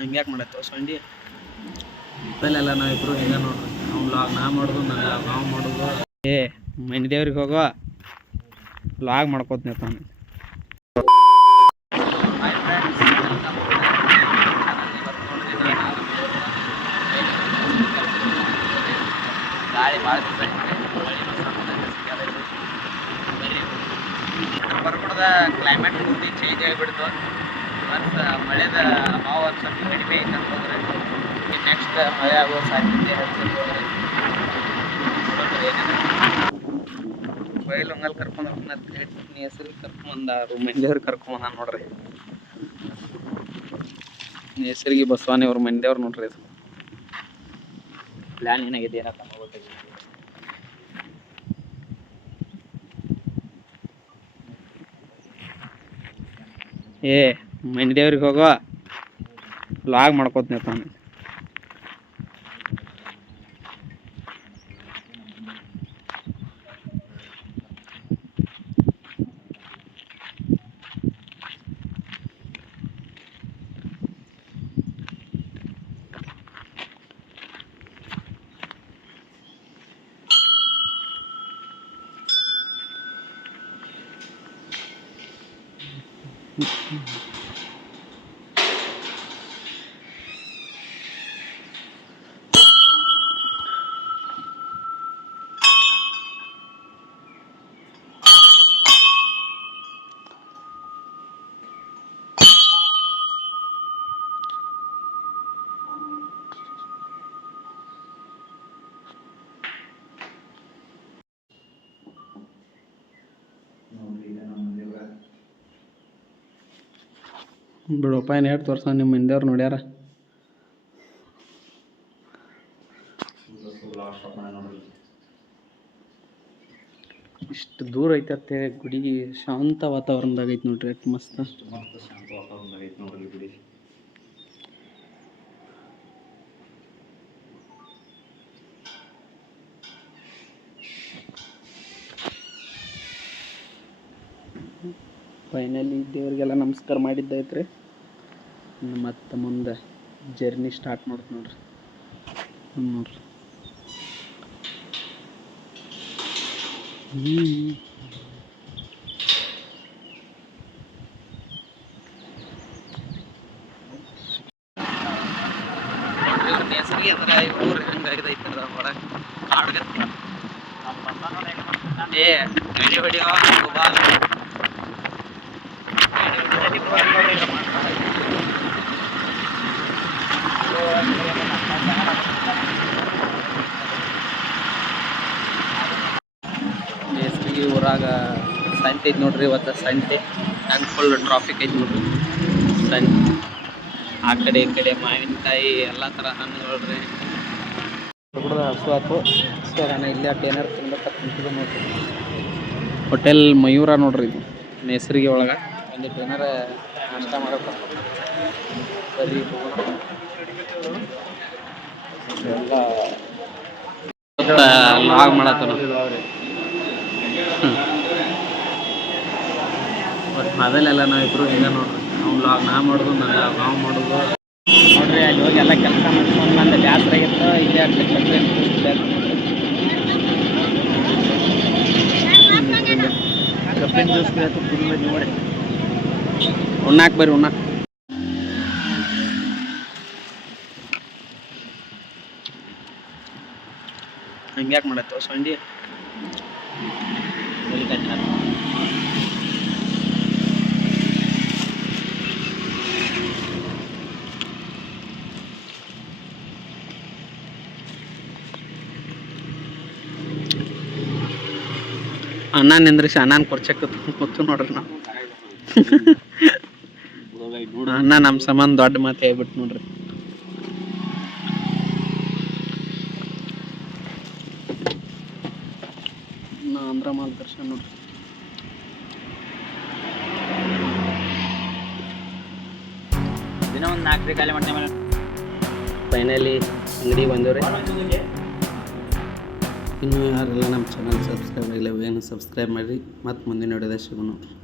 ಹಂಗ್ಯಾಕೆ ಮಾಡತ್ತವ ಸಂಡಿ ಮೊಬೈಲೆಲ್ಲ ನಾವಿಬ್ರು ಹಿಂಗೆ ನೋಡ್ರಿ. ಅವ್ನು ಲಾಗ್ ನಾ ಮಾಡೋದು, ನನ್ನ ಲಾಗ್ ನಾವು ಮಾಡೋದು. ಮನೆ ದೇವ್ರಿಗೆ ಹೋಗೋ ಲಾಗ್ ಮಾಡ್ಕೋತೀನಿ ತಾನು. ಗಾಳಿ ಭಾಳ ಬರ್ಬಿಡ್ದ ಕ್ಲೈಮೇಟ್ ಪೂರ್ತಿ ಚೇಂಜ್ ಆಗಿಬಿಡ್ತು. ಮತ್ತು ಮಳೆದ ಅಭಾವ ಒಂದು ಸ್ವಲ್ಪ ಕಡಿಮೆ ಐತೆ ಅಂತಂದ್ರೆ ನೆಕ್ಸ್ಟ್ ಮಳೆ ಆಗೋ ಸಾಧ್ಯತೆ ಹೆಚ್ಚಿರ್ತದೆ. ಬಯಲು ಹಂಗಲ್ಲಿ ಕರ್ಕೊಂಡು ಹೋಗ್ತೀನಿ ಹೆಸರು ಕರ್ಕೊಂಬಂದಾರು ಮಂದಿಯವ್ರು ಕರ್ಕೊಂಬಂದ ನೋಡ್ರಿ. ಹೆಸರಿಗೆ ಬಸವಾನಿ ಅವ್ರ ಮಂದಿಯವ್ರು ನೋಡ್ರಿ. ಇದು ಪ್ಲ್ಯಾನ್ ಏನಾಗಿದೆ ಏನಪ್ಪ ನೋಡ್ಬೇಕು. ಮನೆ ದೇವ್ರಿಗೆ ಹೋಗೋ ಲಾಗ್ ಮಾಡ್ಕೋತೀನಿ ತಾನು. ಬಿಡಪ್ಪ ಏನು ಎಷ್ಟು ವರ್ಷ ನಿಮ್ಮ ಮಂದಿಯವ್ರು ನೋಡ್ಯಾರ. ಇಷ್ಟು ದೂರ ಐತೆ ಅಂತೇಳಿ ಗುಡಿ ಶಾಂತ ವಾತಾವರಣದಾಗ ಐತೆ ನೋಡ್ರಿ. ಎಷ್ಟು ಮಸ್ತ್ ಶಾಂತ ವಾತಾವರಣದಾಗ ಐತೆ ನೋಡ್ರಿ ಗುಡಿ. ಫೈನಲಿ ದೇವ್ರಿಗೆಲ್ಲ ನಮಸ್ಕಾರ ಮಾಡಿದ್ದೈತ್ರಿ. ಮತ್ತು ಮುಂದೆ ಜರ್ನಿ ಸ್ಟಾರ್ಟ್ ಮಾಡ್ತು ನೋಡ್ರಿ. ನೋಡ್ರಿ ಹೆಸರಿಗೆ ಅದರ ಇವ್ರು ಹೆಂಗಾಗಿದೈತೆ ಒಳಗೆ ಕಾಡ್ಗತ್ತಿ ಗಡಿ ಹೊಡಿಯೋ ಬೇಸಿಗೆ ಊರಾಗ ಸಂತೆ ಐತಿ ನೋಡ್ರಿ. ಇವತ್ತು ಸಂತೆ ಹಂಗೆ ಫುಲ್ ಟ್ರಾಫಿಕ್ ಐತಿ ನೋಡ್ರಿ. ಸಂತೆ ಆ ಕಡೆ ಈ ಕಡೆ ಮಾವಿನಕಾಯಿ ಎಲ್ಲ ಥರ ಹಣ್ಣುಗಳ್ರಿ. ಹುಡುಗ ಹಸು ಆಯ್ತು. ನಾನು ಇಲ್ಲೇ ಟೇನರ್ ತಿನ್ಬೇಕಂತಿದ್ದು ನೋಡ್ರಿ. ಹೋಟೆಲ್ ಮಯೂರ ನೋಡ್ರಿ. ಇದು ಹೆಸರಿಗೆ ಒಳಗೆ ಒಂದು ಟೇನರ್ ನಾಷ್ಟ ಮಾಡಕ್ಕೆ ಬರ್ರಿ ಎಲ್ಲ ಲಾಗ್ ಮಾಡತ್ತ. ಬಟ್ ಮೊಬೈಲೆಲ್ಲ ನಾವಿಬ್ರು ಹಿಂಗೆ ನೋಡ್ರಿ. ಅವ್ನು ಲಾಗ್ ನಾ ಮಾಡೋದು, ನನ್ನ ಲಾಗ್ ನಾವು ಮಾಡೋದು ನೋಡ್ರಿ. ಅಲ್ಲಿ ಹೋಗಿ ಎಲ್ಲ ಕೆಲಸ ಮಾಡ್ಕೊಂಡು ನಂದು ಬ್ಯಾಸರ ಆಗಿತ್ತು. ಇಲ್ಲೇ ಕಬ್ಬಿನ ಜ್ಯೂಸ್ ಫುಲ್ ನೋಡಿ ಉಣ್ಣಾಕ್ ಬರ್ರಿ ಉಣ್ಣಾಕ್. ಹಂಗ್ಯಾಕೆ ಮಾಡತ್ತವ ಸಂಡಿ ಅಣ್ಣ ನಿಂದ್ರಿಸಿ ಅಣ್ಣನ ಕೊರ್ಚಕ್ಕೆ ಕೂತು ನೋಡ್ರಿ. ನಾವು ಅಣ್ಣ ನಮ್ಮ ಸಂಬಂಧ ದೊಡ್ಡ ಮಾತು ಹೇಳ್ಬಿಟ್ಟು ನೋಡ್ರಿ. ಆಂಧ್ರ ಮಾಲ್ ದರ್ಶನ ನೋಡ್ರಿ. ದಿನ ಒಂದು 4 ಖಾಲಿ ಮಾಡ್ತೇವೆ. ಫೈನಲಿ ಅಂಗಡಿ ಬಂದವ್ರಿ. ಇನ್ನೂ ಯಾರೆಲ್ಲ ನಮ್ಮ ಚಾನಲ್ ಸಬ್ಸ್ಕ್ರೈಬ್ ಆಗಿಲ್ಲ ಏನು ಸಬ್ಸ್ಕ್ರೈಬ್ ಮಾಡಿರಿ. ಮತ್ತು ಮುಂದಿನ ವಿಡಿಯೋದಾಗ ಸಿಗೋಣ ನೋಡ್ರಿ.